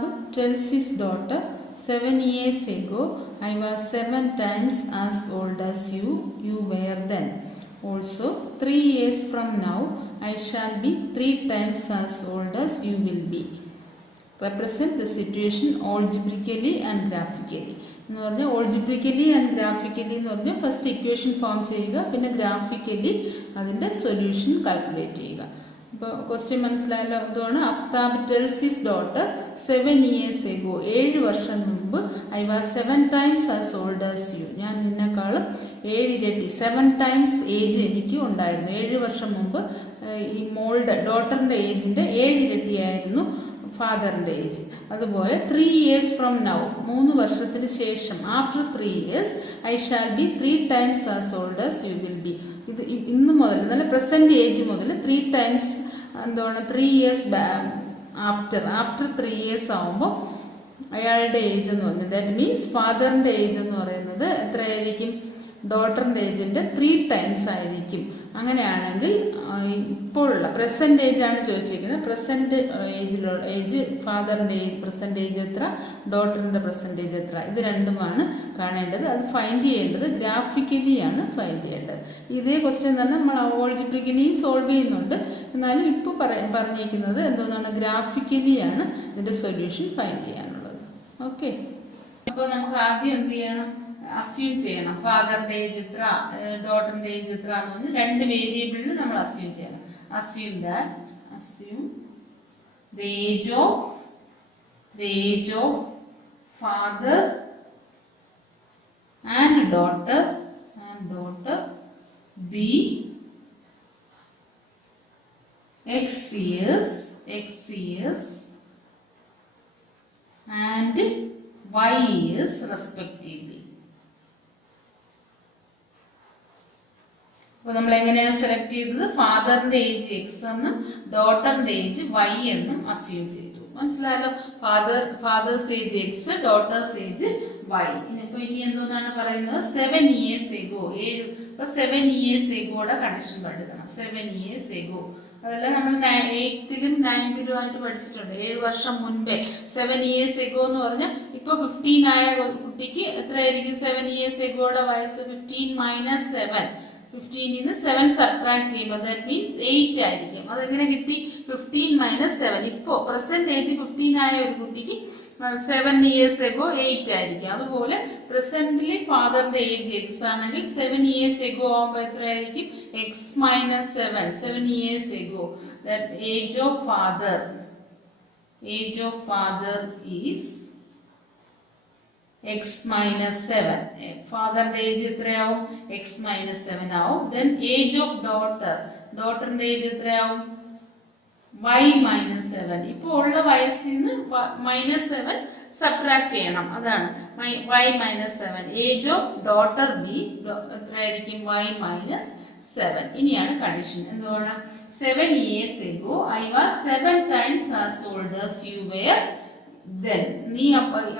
Babu tells his daughter, 7 years ago I was 7 times as old as you were then. Also 3 years from now I shall be 3 times as old as you will be. Represent the situation algebraically and graphically. എന്ന് പറഞ്ഞാൽ algebraically and graphically എന്ന് പറഞ്ഞാൽ first equation form ചെയ്യുക, പിന്നെ graphically അതിൻ്റെ solution calculate ചെയ്യുക. ഇപ്പോൾ question മനസ്സിലായല്ലോ. എന്താണ്? Aftab tells his daughter 7 years ago, 7 വർഷം മുമ്പ്, I was 7 times as old as you, ഞാൻ നിന്നെക്കാളും 7 ഇരട്ടി 7 times ഏജ് എനിക്ക് ഉണ്ടായിരുന്നു. 7 വർഷം മുമ്പ് ഈ മോളുടെ ഡോട്ടറിൻ്റെ ഏജിൻ്റെ 7 ഇരട്ടിയായിരുന്നു ഫാദറിൻ്റെ ഏജ്. അതുപോലെ 3 years ഫ്രം നൗ, 3 വർഷത്തിന് ശേഷം, after 3 years I shall be 3 times as old as you will be. ഇത് ഇന്ന് മുതൽ, നല്ല പ്രസൻറ്റ് ഏജ് മുതൽ 3 times എന്താണ് 3 years ആഫ്റ്റർ 3 years ആവുമ്പോൾ അയാളുടെ ഏജ് എന്ന് പറഞ്ഞത്, ദാറ്റ് മീൻസ് ഫാദറിൻ്റെ ഏജ് എന്ന് പറയുന്നത് എത്രയായിരിക്കും? ഡോട്ടറിൻ്റെ ഏജിൻ്റെ 3 times ആയിരിക്കും. അങ്ങനെയാണെങ്കിൽ ഇപ്പോഴുള്ള പ്രസൻറ്റ് ഏജ് ആണ് ചോദിച്ചിരിക്കുന്നത്. പ്രസൻറ്റ് ഏജ് ഫാദറിൻ്റെ ഏജ് പ്രസൻറ്റ് ഏജ് എത്ര, ഡോട്ടറിൻ്റെ പ്രസൻറ്റ് ഏജ് എത്ര, ഇത് രണ്ടുമാണ് കാണേണ്ടത്. അത് ഫൈൻഡ് ചെയ്യേണ്ടത് ഗ്രാഫിക്കലി ആണ് ഫൈൻഡ് ചെയ്യേണ്ടത്. ഇതേ ക്വസ്റ്റ്യൻ തന്നെ നമ്മൾ ഓൾജിബ്രിക്കലി സോൾവ് ചെയ്യുന്നുണ്ട്. എന്നാലും ഇപ്പോൾ പറഞ്ഞിരിക്കുന്നത് എന്തോന്നാണ്? ഗ്രാഫിക്കലി ആണ് ഇതിൻ്റെ സൊല്യൂഷൻ ഫൈൻഡ് ചെയ്യാനുള്ളത്. ഓക്കെ, അപ്പോൾ നമുക്ക് ആദ്യം എന്ത് ചെയ്യണം? അസ്യൂം ചെയ്യണം. ഫാദറിന്റെ ഏജ് എത്ര, ഡോട്ടറിന്റെ ഏജ് എത്ര എന്ന് പറഞ്ഞ് 2 വേരിയബിളിൽ നമ്മൾ അസ്യൂം ചെയ്യണം. Assume the age of father and daughter be x years and y years respectively. അപ്പോൾ നമ്മൾ എങ്ങനെയാണ് സെലക്ട് ചെയ്തത്? ഫാദറിന്റെ ഏജ് എക്സ് എന്നും ഡോട്ടറിന്റെ ഏജ് വൈ എന്നും അസ്യൂം ചെയ്തു. മനസ്സിലായല്ലോ? Father's age x, daughter's age y. ഇനി എന്തോന്നാണ് പറയുന്നത്? 7 years ago, 7 years agoയുടെ കണ്ടീഷൻ പഠിക്കണം. 7 years ago അതെല്ലാം നമ്മൾ 8th-ലും 9th-ലും ആയിട്ട് പഠിച്ചിട്ടുണ്ട്. 7 വർഷം മുൻപേ 7 years ago എന്ന് പറഞ്ഞാൽ ഇപ്പോൾ 15 ആയ കുട്ടിക്ക് എത്രയായിരിക്കും? 7 years agoയുടെ വയസ്സ് 15 minus 7. 15 7 സബ്ട്രാക്ട് ചെയ്യുമ്പോൾ ദാറ്റ് മീൻസ് 8 ആയിരിക്കും. അതെങ്ങനെ കിട്ടി? 15 minus 7. ഇപ്പോൾ പ്രസന്റ് ഏജ് 15 ആയ ഒരു കുട്ടിക്ക് 7 years ago 8 ആയിരിക്കും. അതുപോലെ പ്രസന്റില് ഫാദറിന്റെ ഏജ് എക്സ് ആണെങ്കിൽ 7 years ago ആകുമ്പോൾ എത്രയായിരിക്കും? X minus 7. 7 years ago that age of father is x minus 7. ഫാദറിന്റെ age എത്രയാവും? x minus 7 ആവും. Then age of ഡോട്ടറിന്റെ ഏജ് എത്രയാവും? y minus 7. ഇപ്പോൾ ഉള്ള വയസ്സിൽ നിന്ന് -7 സബ്ട്രാക്ട് ചെയ്യണം. അതാണ് y minus 7. Age of daughter B എത്രയായിരിക്കും? y minus 7. ഇനിയാണ് കണ്ടീഷൻ. എന്താണ്? 7 years ago I was 7 times as old as you were then. നീ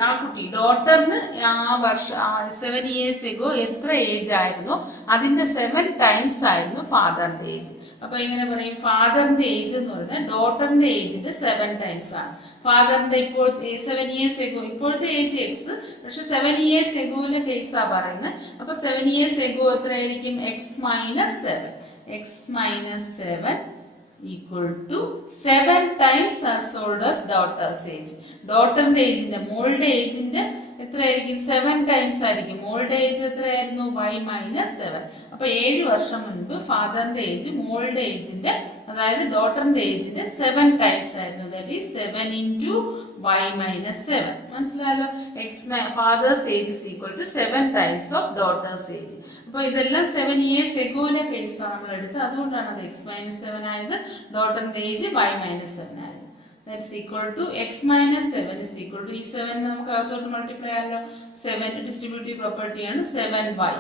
ആ കുട്ടി ഡോട്ടറിന് ആ വർഷം 7 years ago എത്ര ഏജ് ആയിരുന്നു അതിന്റെ 7 times ആയിരുന്നു ഫാദറിന്റെ ഏജ്. അപ്പൊ എങ്ങനെ പറയും? ഫാദറിന്റെ ഏജ് എന്ന് പറയുന്നത് ഡോട്ടറിന്റെ ഏജിന്റെ 7 times ആണ്. ഫാദറിന്റെ ഇപ്പോൾ 7 years ago ഇപ്പോഴത്തെ ഏജ് എക്സ്, പക്ഷെ 7 years agoയിലെ കേസാ പറയുന്നത്. അപ്പൊ 7 years ago എത്രയായിരിക്കും? X minus 7 equal to 7 times as old as daughter's age. ഡോട്ടറിന്റെ ഏജിന്റെ, മോളുടെ ഏജിന്റെ എത്രയായിരിക്കും? 7 times ആയിരിക്കും. മോളുടെ ഏജ് എത്രയായിരുന്നു? y minus 7. അപ്പൊ 7 വർഷം മുൻപ് ഫാദറിന്റെ ഏജ് മോളുടെ ഏജിന്റെ, അതായത് ഡോട്ടറിന്റെ ഏജിന്റെ 7 times ആയിരുന്നു. That is 7 into y minus 7. മനസ്സിലായല്ലോ? Father's age is equal to 7 times of daughter's age. അപ്പോൾ ഇതെല്ലാം 7 years agoയിലെ കേസാണ് നമ്മൾ എടുത്തത്. അതുകൊണ്ടാണ് അത് x minus 7 ആയത്. ഡോട്ടറിന്റെ ഏജ് y minus 7 ആയത്. That's equal to x minus 7 is equal to ഈ 7 നമുക്ക് അകത്തോട്ട് മൾട്ടിപ്ലൈ ആണല്ലോ. 7 ഡിസ്ട്രിബ്യൂട്ടീവ് പ്രോപ്പർട്ടി ആണ്. 7y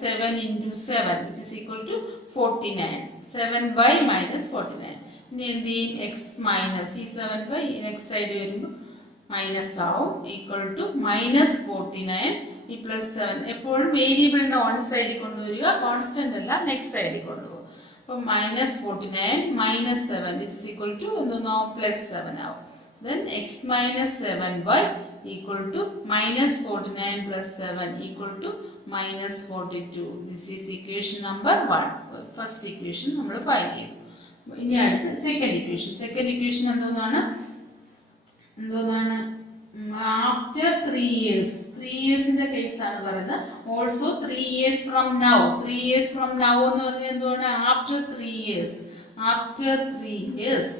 7 into 7 which is equal to 49. 7y minus 49. ഇനി എന്ത് ചെയ്യും? x minus ഈ 7y നെക്സ്റ്റ് സൈഡ് വരുമ്പോൾ മൈനസ് ആവും. ഈക്വൽ ടു minus 49 ഈ പ്ലസ് 7. എപ്പോഴും വേരിയബിളിനെ ഓൺ സൈഡിൽ കൊണ്ടുവരിക, കോൺസ്റ്റന്റ് അല്ല നെക്സ്റ്റ് സൈഡിൽ കൊണ്ടുപോകും. അപ്പോൾ -49 -7 is equal to പ്ലസ് 7 ആവും. then x minus 7y equal to minus 49 plus 7 equal to minus 42. This is equation number 1. First equation നമ്മൾ ഫൈൻഡ് ചെയ്തു. ഇനി അടുത്ത് സെക്കൻഡ് ഇക്വേഷൻ. സെക്കൻഡ് ഇക്വേഷൻ എന്താണ്? After 3 years. 3 years in the case ആണ് പറയുന്നത്. Also 3 years from now. 3 years from now എന്ന് പറഞ്ഞാൽ എന്താണ്? After 3 years. After 3 years.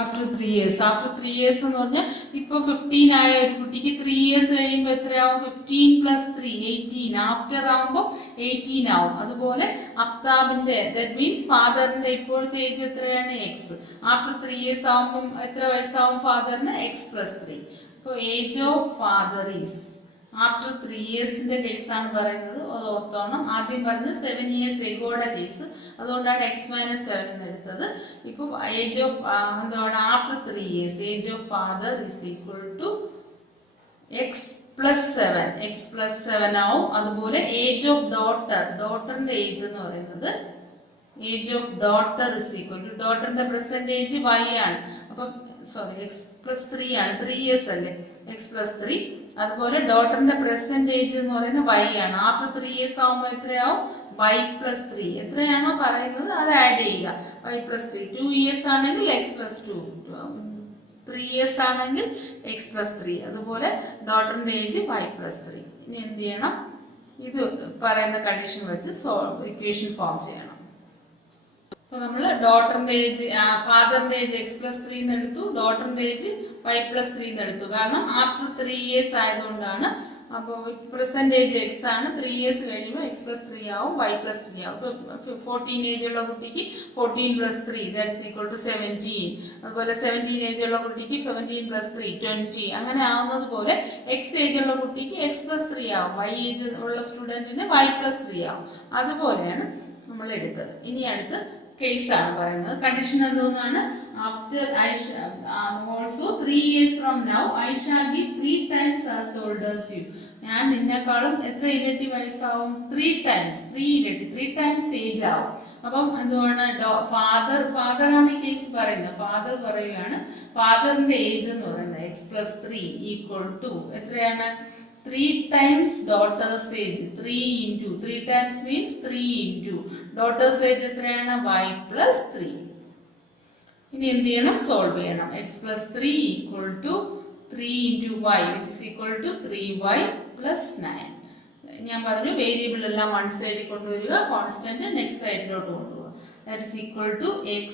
After 3 years. After 3 years എന്ന് പറഞ്ഞാൽ ഇപ്പോൾ 15 ആയ ഒരു കുട്ടിക്ക് 3 years കഴിയുമ്പോൾ എത്രയാവും? 15 plus 3 18. ആഫ്റ്റർ ആവുമ്പോൾ 18 ആവും. അതുപോലെ അഫ്താബിന്റെ ദാറ്റ് മീൻസ് ഫാദറിന്റെ ഇപ്പോഴത്തെ ഏജ് എത്രയാണ്? എക്സ്. ആഫ്റ്റർ 3 years ആവുമ്പോൾ എത്ര വയസ്സാവും ഫാദറിന്? X plus 3. അപ്പോൾ age of father is after 3 yearsന്റെ കേസാണ് പറയുന്നത്. അത് ഓർത്തോണം. ആദ്യം പറഞ്ഞത് 7 years എഗോയുടെ കേസ്, അതുകൊണ്ടാണ് എക്സ് മൈനസ് 7 എന്ന് എടുത്തത്. ഇപ്പോൾ ഏജ് ഓഫ് എന്താണ്? After 3 years age of father is equal to x plus 7. X plus 7 ആവും. അതുപോലെ ഏജ് ഓഫ് ഡോട്ടർ, ഡോട്ടറിന്റെ ഏജ് എന്ന് പറയുന്നത് age of daughter is equal to ഡോട്ടറിന്റെ പ്രസന്റ് ഏജ് y ആണ്. അപ്പം സോറി എക്സ് പ്ലസ് 3 ആണ്. 3 years അല്ലേ? X plus 3. അതുപോലെ ഡോട്ടറിന്റെ പ്രസന്റ് ഏജ് എന്ന് പറയുന്നത് y ആണ്. ആഫ്റ്റർ 3 years ആവുമ്പോൾ എത്രയാവും? y plus 3. എത്രയാണോ പറയുന്നത് അത് ആഡ് ചെയ്യുക. y plus 3. 2 years ആണെങ്കിൽ എക്സ് പ്ലസ് 2. 3 years ആണെങ്കിൽ എക്സ് പ്ലസ് 3. അതുപോലെ ഡോട്ടറിന്റെ ഏജ് y പ്ലസ് 3. ഇനി എന്ത് ചെയ്യണം? ഇത് പറയുന്ന കണ്ടീഷൻ വെച്ച് ഇക്വേഷൻ ഫോം ചെയ്യണം. അപ്പോൾ നമ്മൾ ഡോട്ടറിന്റെ ഏജ് ഫാദറിന്റെ ഏജ് എക്സ് പ്ലസ് 3 എന്ന് എടുത്തു, ഡോട്ടറിന്റെ ഏജ് y പ്ലസ് 3 എന്ന് എടുത്തു. കാരണം ആഫ്റ്റർ 3 years ആയതുകൊണ്ടാണ്. അപ്പോൾ പ്രസന്റ് ഏജ് എക്സ് ആണ്. 3 years കഴിയുമ്പോൾ എക്സ് പ്ലസ് 3 ആവും, y പ്ലസ് 3 ആവും. ഇപ്പോൾ 14 ഏജ് ഉള്ള കുട്ടിക്ക് 14 പ്ലസ് 3 ദാറ്റ്സ് ഈക്വൽ ടു 17. അതുപോലെ 17 ഏജ് ഉള്ള കുട്ടിക്ക് 17 പ്ലസ് 3 20. അങ്ങനെ ആവുന്നത് പോലെ എക്സ് ഏജ് ഉള്ള കുട്ടിക്ക് എക്സ് പ്ലസ് 3 ആവും, y ഏജ് ഉള്ള സ്റ്റുഡൻറ്റിന് y പ്ലസ് 3 ആവും. അതുപോലെയാണ് നമ്മൾ എടുത്തത്. ഇനി അടുത്ത് കേസാണ് പറയുന്നത്. കണ്ടീഷൻ എന്തോന്നാണ്? After also 3 years from now I shall be 3 times as old as you. ഞാൻ നിന്നെക്കാളും എത്ര ഇരട്ടി വയസ്സാവും? 3 times. 3 ഇരട്ടി, 3 times ഏജ് ആവും. അപ്പം എന്തുവാണ്? ഫാദർ ആണ് ഈ കേസ് പറയുന്നത്. ഫാദർ പറയുകയാണ് ഫാദറിന്റെ ഏജ് എന്ന് പറയുന്നത് എക്സ് പ്ലസ് 3 ഈക്വൽ ടു എത്രയാണ്? 3 times daughter's age. 3 into 3 times means 3 into daughter's age എത്രയാണ്? y plus 3. ഇനി എന്ത് ചെയ്യണം? സോൾവ് ചെയ്യണം. x plus 3 equal to 3 into y which is equal to 3y plus 9. ഞാൻ പറഞ്ഞു വേരിയബിൾ എല്ലാം വൺ സൈഡിൽ കൊണ്ടുവരിക, കോൺസ്റ്റന്റ് നെക്സ്റ്റ് സൈഡിലോട്ട് കൊണ്ടുപോകുക. That is equal to x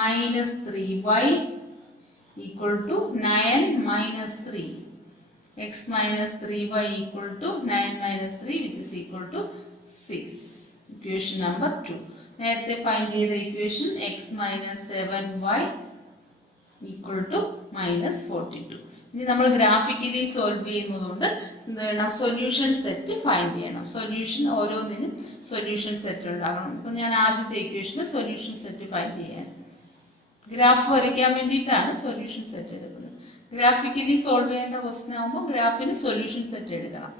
minus 3y equal to 9 minus 3. x minus 3y equal to 9 minus 3 which is equal to 6. Equation number 2. നേരത്തെ find ചെയ്ത equation x minus 7y equal to minus 42. ഇനി നമ്മൾ graphically solve ചെയ്യുന്നതുകൊണ്ട് എന്ത് വേണം? Solution set find ചെയ്യണം. Solution ഓരോന്നിനും solution set ഉണ്ടാകണം. ഇപ്പം ഞാൻ ആദ്യത്തെ ഇക്വേഷന് സൊല്യൂഷൻ സെറ്റ് ഫൈൻഡ് ചെയ്യാൻ ഗ്രാഫ് വരയ്ക്കാൻ വേണ്ടിയിട്ടാണ് സൊല്യൂഷൻ സെറ്റ് എടുക്കുന്നത്. ഗ്രാഫിക്കലി സോൾവ് ചെയ്യേണ്ട ക്വസ്റ്റ്യൻ ആകുമ്പോൾ ഗ്രാഫിന് സൊല്യൂഷൻ സെറ്റ് എടുക്കണം.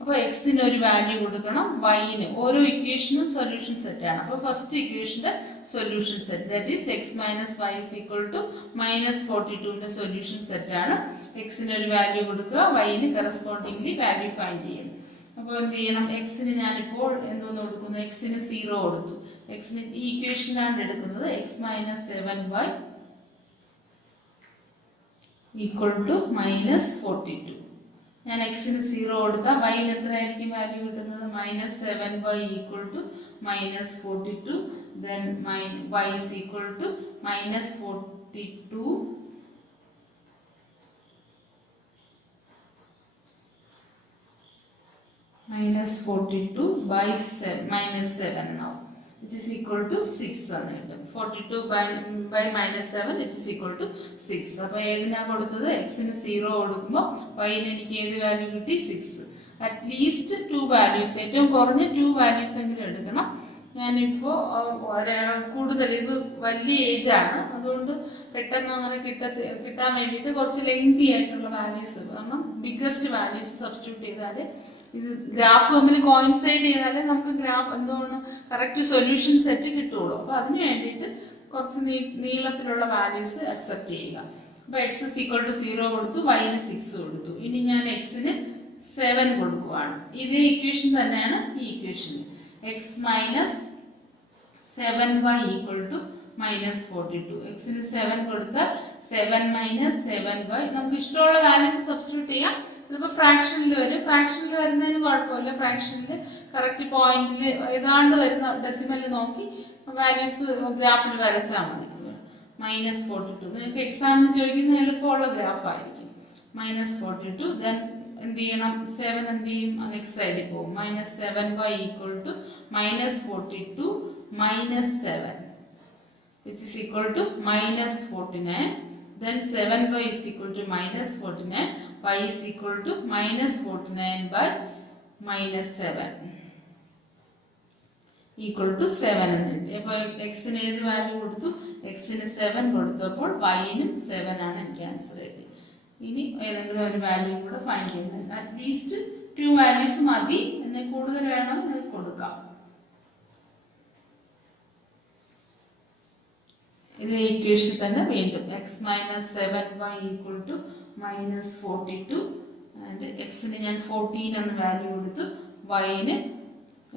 അപ്പോൾ എക്സിന് ഒരു വാല്യൂ കൊടുക്കണം, വൈന് ഓരോ ഇക്വേഷനും സൊല്യൂഷൻ സെറ്റാണ്. അപ്പോൾ ഫസ്റ്റ് ഇക്വേഷന്റെ solution set that is x minus y is equal to minus 42ന്റെ സൊല്യൂഷൻ സെറ്റാണ്. എക്സിന് ഒരു വാല്യൂ കൊടുക്കുക, വൈന് കറസ്പോണ്ടിംഗ്ലി വാല്യൂ ഫൈൻഡ് ചെയ്യുന്നു. അപ്പോൾ എന്ത് ചെയ്യണം? എക്സിന് ഞാനിപ്പോൾ എന്തോന്ന് കൊടുക്കുന്നു? എക്സിന് 0 കൊടുത്തു. എക്സിന് ഈ ഇക്വേഷനിലാണ് എടുക്കുന്നത്. X minus 7y equal to minus 42. ഞാൻ എക്സിന് 0 കൊടുത്താൽ വൈന് എത്രയായിരിക്കും വാല്യൂ കിട്ടുന്നത്? Minus 7y equal to minus 42. Then y is equal to minus 42 minus 42 by minus 7 now, which is equal to 6 ആണ് കിട്ടും. 42 by minus 7 which is equal to 6. അപ്പോൾ ഏതിനാണ് കൊടുത്തത്? എക്സിന് 0 കൊടുക്കുമ്പോൾ വൈന് എനിക്ക് ഏത് വാല്യൂ കിട്ടി? 6. അറ്റ്ലീസ്റ്റ് 2 വാല്യൂസ്, ഏറ്റവും കുറഞ്ഞ 2 വാല്യൂസ് എങ്കിലും എടുക്കണം. ഞാനിപ്പോൾ കൂടുതൽ ഇത് വലിയ ഏജാണ്, അതുകൊണ്ട് പെട്ടെന്ന് അങ്ങനെ കിട്ടാൻ വേണ്ടിയിട്ട് കുറച്ച് ലെങ്തി ആയിട്ടുള്ള വാല്യൂസ്, കാരണം ബിഗ്ഗസ്റ്റ് വാല്യൂസ് സബ്സ്റ്റിറ്റ്യൂട്ട് ചെയ്താൽ ഇത് ഗ്രാഫ് തമ്മിൽ കോയിൻസൈഡ് ചെയ്താലേ നമുക്ക് ഗ്രാഫ് എന്താണ് കറക്റ്റ് സൊല്യൂഷൻ സെറ്റ് കിട്ടുള്ളൂ. അപ്പോൾ അതിന് വേണ്ടിയിട്ട് കുറച്ച് നീളത്തിലുള്ള വാല്യൂസ് അക്സെപ്റ്റ് ചെയ്യുക. അപ്പോൾ എക്സ് ഇസ് ഈക്വൽ ടു 0 കൊടുത്തു, വൈന് 6 കൊടുത്തു. ഇനി ഞാൻ എക്സിന് 7 കൊടുക്കുവാണ്. ഇതേ ഇക്വേഷൻ തന്നെയാണ് ഈ equation. X minus 7y equal to -42. എക്സിന് 7 കൊടുത്താൽ 7 മൈനസ് 7y. നമുക്ക് ഇഷ്ടമുള്ള വാല്യൂസ് സബ്സ്റ്റിറ്റ്യൂട്ട് ചെയ്യാം. ചിലപ്പോൾ ഫ്രാക്ഷനിൽ വരും. ഫ്രാക്ഷനിൽ വരുന്നതിന് കുഴപ്പമില്ല. ഫ്രാക്ഷനിൽ കറക്റ്റ് പോയിന്റിൽ ഏതാണ്ട് വരുന്ന ഡെസിമൽ നോക്കി വാല്യൂസ് ഗ്രാഫിൽ വരച്ചാൽ മതി. -42 നിങ്ങൾക്ക് എക്സാമിന് ചോദിക്കുന്ന എളുപ്പമുള്ള ഗ്രാഫ് ആയിരിക്കും. -42 ദെൻ എന്ത് ചെയ്യണം? 7 എന്ത് ചെയ്യും? നെക്സ്റ്റ് സൈഡിൽ പോകും. -7y equal to -42 -7 which is equal to -49. Then 7y is equal to -49. Y is equal to -49 by -7 equal to 7 എന്ന് കിട്ടി. അപ്പോൾ എക്സിന് ഏത് വാല്യൂ കൊടുത്തു? എക്സിന് 7 കൊടുത്തപ്പോൾ വൈനും 7 ആണ് എനിക്ക് ആൻസർ കിട്ടി. ഇനി ഏതെങ്കിലും ഒരു വാല്യൂ കൂടെ ഫൈൻഡ് ചെയ്യുന്നത്. അറ്റ്ലീസ്റ്റ് 2 വാല്യൂസ് മതി. എന്നെ കൂടുതൽ വേണമെങ്കിൽ നിങ്ങൾക്ക് കൊടുക്കാം. ഇത് ഇക്വേഷൻ തന്നെ വീണ്ടും x minus 7y equal to -42 and എക്സിന് ഞാൻ 14 എന്ന വാല്യൂ കൊടുത്തു. വൈന്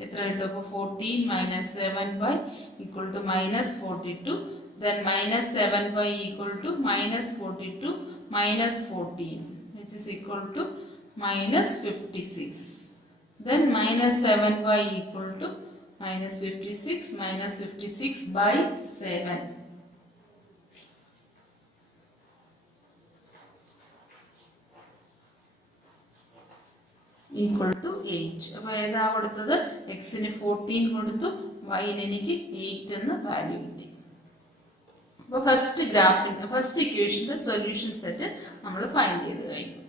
എത്ര കിട്ടും? അപ്പോൾ 14 minus 7y equal to -42. Then -7y equal to -42 -14 which is equal to -56. Then -7y equal to -56 by 7. Equal to 8. അപ്പോൾ ഏതാ കൊടുത്തത്? എക്സിന് 14 കൊടുത്തു, വൈന് എനിക്ക് 8 എന്ന വാല്യൂ കിട്ടി. അപ്പോൾ ഫസ്റ്റ് ഇക്വേഷൻ്റെ സൊല്യൂഷൻ സെറ്റ് നമ്മൾ ഫൈൻഡ് ചെയ്ത് കഴിഞ്ഞു.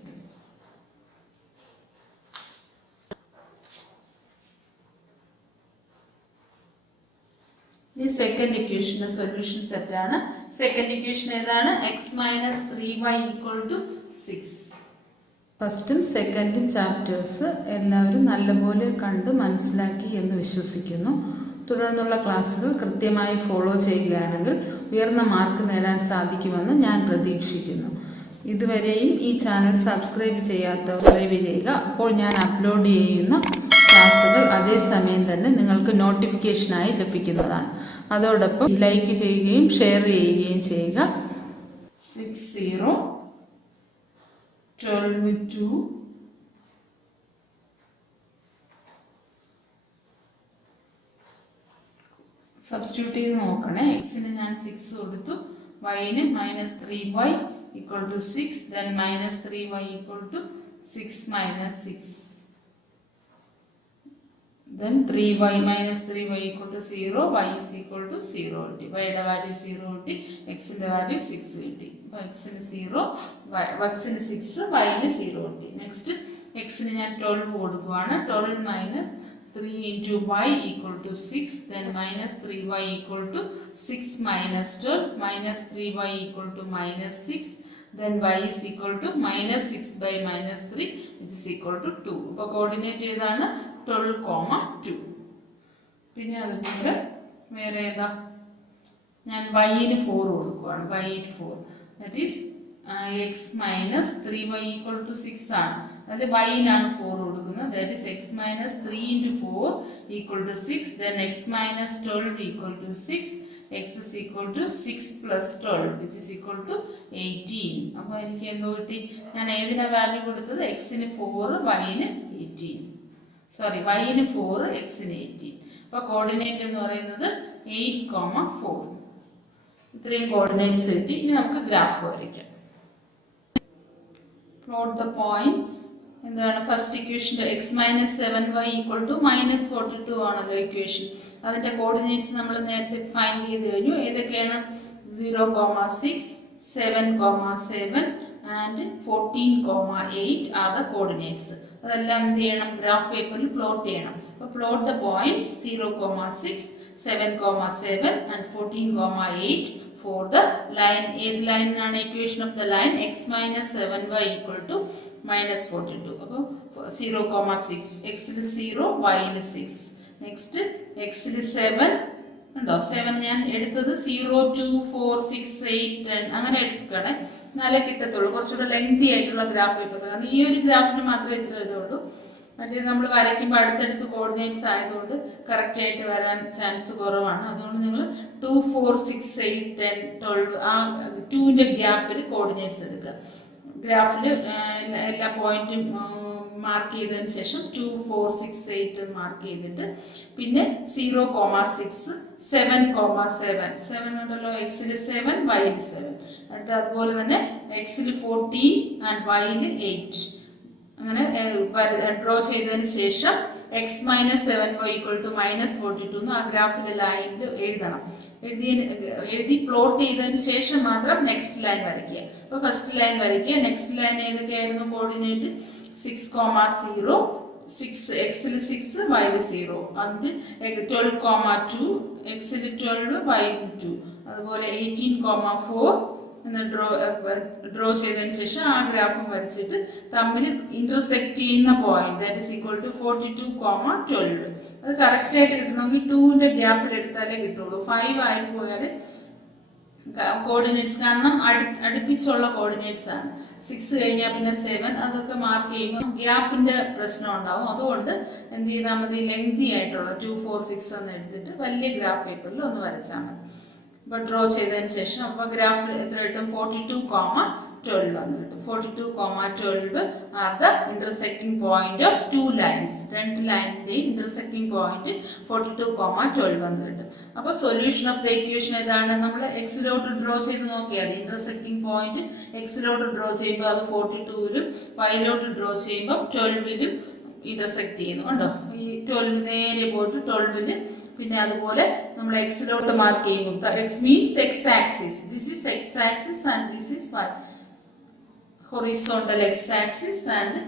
ഈ സെക്കൻഡ് ഇക്വേഷൻ്റെ സൊല്യൂഷൻ സെറ്റ് ആണ്. സെക്കൻഡ് ഇക്വേഷൻ ഏതാണ്? X minus 3y equal to 6. ഫസ്റ്റും സെക്കൻഡും ചാപ്റ്റേഴ്സ് എല്ലാവരും നല്ലപോലെ കണ്ട് മനസ്സിലാക്കി എന്ന് വിശ്വസിക്കുന്നു. തുടർന്നുള്ള ക്ലാസ്സുകൾ കൃത്യമായി ഫോളോ ചെയ്യുകയാണെങ്കിൽ ഉയർന്ന മാർക്ക് നേടാൻ സാധിക്കുമെന്ന് ഞാൻ പ്രതീക്ഷിക്കുന്നു. ഇതുവരെയും ഈ ചാനൽ സബ്സ്ക്രൈബ് ചെയ്യാത്തവർ സബ്സ്ക്രൈബ് ചെയ്യുക. അപ്പോൾ ഞാൻ അപ്ലോഡ് ചെയ്യുന്ന ക്ലാസ്സുകൾ അതേസമയം തന്നെ നിങ്ങൾക്ക് നോട്ടിഫിക്കേഷനായി ലഭിക്കുന്നതാണ്. അതോടൊപ്പം ലൈക്ക് ചെയ്യുകയും ഷെയർ ചെയ്യുകയും ചെയ്യുക. 6 0 12 2 സബ്സ്റ്റിറ്റ്യൂട്ട് ചെയ്ത് നോക്കണേ. എക്സിന് ഞാൻ 6 കൊടുത്തു, വൈന് -3y equal to 6. Then -3y equal to 6 -6. Then 3y equal to 0, y is equal to 0 കിട്ടി. yയുടെ വാല്യൂ 0 കിട്ടി, എക്സിൻ്റെ വാല്യൂ 6 കിട്ടി. അപ്പോൾ എക്സിന് 0, എക്സിന് 6, വൈന് 0 കിട്ടി. നെക്സ്റ്റ് എക്സിന് ഞാൻ 12 കൊടുക്കുവാണ്. 12 minus 3 into y equal to 6. Then -3y equal to 6 minus 12. -3y equal to -6. Then y is equal to -6 by -3 which is equal to 2. അപ്പോൾ കോർഡിനേറ്റ് ഏതാണ്? 12,2. പിന്നെ അതുപോലെ വേറെ ഏതാ? ഞാൻ വൈന് 4 കൊടുക്കുവാണ്. വൈന് 4 that is x minus 3y equal to 6 ആണ്. അതായത് വൈനാണ് 4 കൊടുക്കുന്നത്. That is x minus 3 into 4 equal to 6. Then x minus 12 equal to 6. x is equal to 6 plus 12 which is equal to 18. അപ്പോൾ എനിക്ക് എന്തോ കിട്ടി? ഞാൻ ഏതിനാ വാല്യൂ കൊടുത്തത്? എക്സിന് 4, വൈന് 18. സോറി, വൈന് 4, എക്സിന് 18. അപ്പോൾ കോർഡിനേറ്റ് എന്ന് പറയുന്നത് 8,4. ഇത്രയും കോർഡിനേറ്റ്സ് കിട്ടി. ഇനി നമുക്ക് ഗ്രാഫ് വരയ്ക്കാം. Plot the points. എന്താണ് ഫസ്റ്റ് ഇക്വേഷൻ്റെ? X minus 7y equal to -42 ആണല്ലോ ഇക്വേഷൻ. അതിൻ്റെ കോർഡിനേറ്റ്സ് നമ്മൾ നേരത്തെ ഫൈൻഡ് ചെയ്ത് കഴിഞ്ഞു. ഏതൊക്കെയാണ്? 0,6, 7,7 ആൻഡ് 14,8 ആർ ദ കോർഡിനേറ്റ്സ്. അതെല്ലാം എന്ത് ചെയ്യണം? ഗ്രാഫ് പേപ്പറിൽ പ്ലോട്ട് ചെയ്യണം. അപ്പോൾ plot the points 0,6, 7,7 and 14,8 for the line. ഏത് ലൈനാണ്? Equation of the line x minus 7y equal to -42. അപ്പോൾ 0,6. X-ൽ 0, Y-ൽ 6. നെക്സ്റ്റ് X-ൽ 7 ഉണ്ടോ? 7 ഞാൻ എടുത്തത് 0, 2, 4, 6, 8, 10 അങ്ങനെ എടുക്കുകയാണ്. എന്നാലേ കിട്ടത്തുള്ളൂ. കുറച്ചുകൂടെ ലെങ്തി ആയിട്ടുള്ള ഗ്രാഫ് പേപ്പർ. കാരണം ഈ ഒരു ഗ്രാഫിന് മാത്രമേ ഇത്ര എഴുതുള്ളൂ. മറ്റേ നമ്മൾ വരയ്ക്കുമ്പോൾ അടുത്തടുത്ത് കോർഡിനേറ്റ്സ് ആയതുകൊണ്ട് കറക്റ്റായിട്ട് വരാൻ ചാൻസ് കുറവാണ്. അതുകൊണ്ട് നിങ്ങൾ 2, 4, 6, 8, 10, 12 ആ 2ൻ്റെ ഗ്യാപ്പിൽ കോർഡിനേറ്റ്സ് എടുക്കുക. ഗ്രാഫിൽ എല്ലാ പോയിന്റും മാർക്ക് ചെയ്തതിന് ശേഷം 2, 4, 6, 8 മാർക്ക് ചെയ്തിട്ട് പിന്നെ 0,6, 7,7. 7 ഉണ്ടല്ലോ. X-ൽ 7, Y-ൽ 7. അടുത്ത അതുപോലെ തന്നെ X-ൽ 14 ആൻഡ് Y-ൽ 8. അങ്ങനെ ഡ്രോ ചെയ്തതിന് ശേഷം x - 7y = -42 എന്ന് ആ ഗ്രാഫിലെ ലൈനിൽ എഴുതണം. എഴുതി പ്ലോട്ട് ചെയ്തതിന് ശേഷം മാത്രം നെക്സ്റ്റ് ലൈൻ വരയ്ക്കുക. അപ്പോൾ ഫസ്റ്റ് ലൈൻ വരയ്ക്കുക. നെക്സ്റ്റ് ലൈൻ ഏതൊക്കെയായിരുന്നു കോർഡിനേറ്റ്? 6,0, 6 X-ൽ 6, Y-ൽ 0. അതിന് 12,2 X-ൽ 12, Y-ൽ 2. അതുപോലെ 18,4 എന്ന് ഡ്രോ ചെയ്തതിന് ശേഷം ആ ഗ്രാഫും വരച്ചിട്ട് തമ്മിൽ ഇന്റർസെക്ട് ചെയ്യുന്ന point that is equal to 42,12. അത് കറക്റ്റായിട്ട് കിട്ടണമെങ്കിൽ 2ൻ്റെ ഗ്യാപ്പിൽ എടുത്താലേ കിട്ടുള്ളൂ. 5 ആയിപ്പോയാൽ കോർഡിനേറ്റ്സ്, കാരണം അടുപ്പിച്ചുള്ള കോർഡിനേറ്റ്സ് ആണ്. 6 കഴിഞ്ഞാൽ പിന്നെ 7 അതൊക്കെ മാർക്ക് ചെയ്യുമ്പോൾ ഗ്യാപ്പിന്റെ പ്രശ്നം ഉണ്ടാവും. അതുകൊണ്ട് എന്ത് ചെയ്താൽ മതി? ലെങ്തി ആയിട്ടുള്ള 2, 4, 6 എന്ന് എടുത്തിട്ട് വലിയ ഗ്രാഫ് പേപ്പറിൽ ഒന്ന് വരച്ചാൽ മതി. അപ്പോൾ ഡ്രോ ചെയ്തതിന് ശേഷം അപ്പോൾ ഗ്രാഫിൽ എത്ര കിട്ടും? 42,12 വന്ന് കിട്ടും. 42,12 are the intersecting point of 2 lines. 2 ലൈനിന്റെയും ഇന്റർസെക്റ്റിംഗ് പോയിന്റ് 42,12 വന്ന് കിട്ടും. അപ്പോൾ സൊല്യൂഷൻ ഓഫ് ദ ഇക്വേഷൻ ഏതാണ്? നമ്മൾ എക്സിലോട്ട് ഡ്രോ ചെയ്ത് നോക്കിയാൽ ഇന്റർസെക്റ്റിംഗ് പോയിന്റ് എക്സിലോട്ട് ഡ്രോ ചെയ്യുമ്പോൾ അത് 42-ലും വൈയിലോട്ട് ഡ്രോ ചെയ്യുമ്പോൾ 12-ലും ഇന്റർസെക്ട് ചെയ്യുന്നു. കണ്ടോ? ഈ 12 നേരെ പോയിട്ട് 12-ല് പിന്നെ അതുപോലെ നമ്മൾ എക്സിലോട്ട് മാർക്ക് ചെയ്യുമ്പോൾ x means x axis. This is x axis and this is horizontal x axis and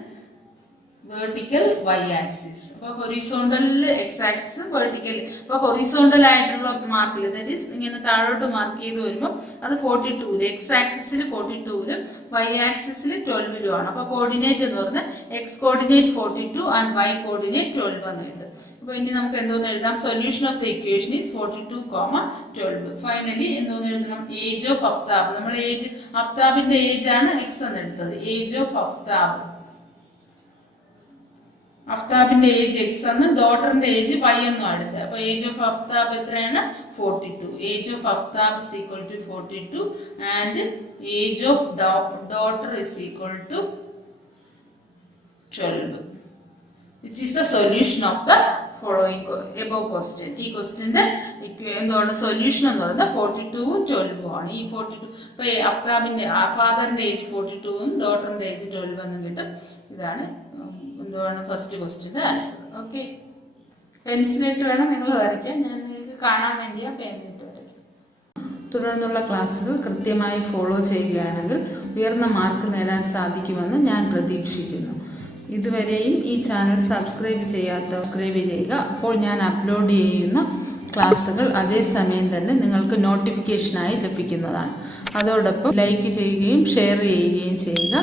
vertical y axis. അപ്പോൾ ഹൊറിസോണ്ടലിൽ എക്സ് ആക്സിസ്, വെർട്ടിക്കൽ. അപ്പോൾ ഹൊറിസോണ്ടൽ ആയിട്ടുള്ള മാർക്കിൽ ദാറ്റ് ഈസ് ഇങ്ങനെ താഴോട്ട് മാർക്ക് ചെയ്ത് വരുമ്പോൾ അത് 42-ല്, എക്സ് ആക്സിസിൽ 42-ലും വൈ ആക്സിസിൽ 12-ലും ആണ്. അപ്പോൾ കോർഡിനേറ്റ് എന്ന് പറഞ്ഞാൽ x coordinate 42 and y coordinate 12 എന്ന് എഴുതും. അപ്പോൾ ഇനി നമുക്ക് എന്തോന്ന് എഴുതാം? Solution of the equation is 42,12. Finally എന്തോന്ന് എഴുതണം? Age of Aftab. നമ്മൾ ഏജ് അഫ്താബിന്റെ ഏജ് ആണ് എക്സ് എന്ന് എടുത്തത്. ഏജ് ഓഫ് അഫ്താബ്, അഫ്താബിന്റെ ഏജ് എക്സ് എന്ന്, ഡോട്ടറിന്റെ ഏജ് വൈ എന്നും അടുത്ത്. അപ്പൊ ഏജ് ഓഫ് അഫ്താബ് എത്രയാണ്? 42. Age of Aftab is equal to 42 and age of daughter is equal to 12. Which is the solution of the following above question. ഈ ക്വസ്റ്റ്യന്റെ എന്താണ് സൊല്യൂഷൻ എന്ന് പറയുന്നത്? 42-ഉം 12-ഉം ആണ്. ഈ 42 ഇപ്പൊ അഫ്താബിന്റെ ഫാദറിന്റെ ഏജ് 42-ഉം ഡോട്ടറിന്റെ ഏജ് 12 എന്നും കിട്ടും. ഇതാണ് എന്താണ് ഫസ്റ്റ് ക്വസ്റ്റ്യന്റെ ആൻസർ. ഓക്കെ, പെൻസിലിട്ട് വേണം നിങ്ങൾ വരയ്ക്കാൻ. ഞാൻ നിങ്ങൾക്ക് കാണാൻ വേണ്ടിയാ പെന്നിട്ട് വരയ്ക്കാം. തുടർന്നുള്ള ക്ലാസ്സുകൾ കൃത്യമായി ഫോളോ ചെയ്യുകയാണെങ്കിൽ ഉയർന്ന മാർക്ക് നേടാൻ സാധിക്കുമെന്ന് ഞാൻ പ്രതീക്ഷിക്കുന്നു. ഇതുവരെയും ഈ ചാനൽ സബ്സ്ക്രൈബ് ചെയ്യുക. അപ്പോൾ ഞാൻ അപ്ലോഡ് ചെയ്യുന്ന ക്ലാസ്സുകൾ അതേസമയം തന്നെ നിങ്ങൾക്ക് നോട്ടിഫിക്കേഷനായി ലഭിക്കുന്നതാണ്. അതോടൊപ്പം ലൈക്ക് ചെയ്യുകയും ഷെയർ ചെയ്യുകയും ചെയ്യുക.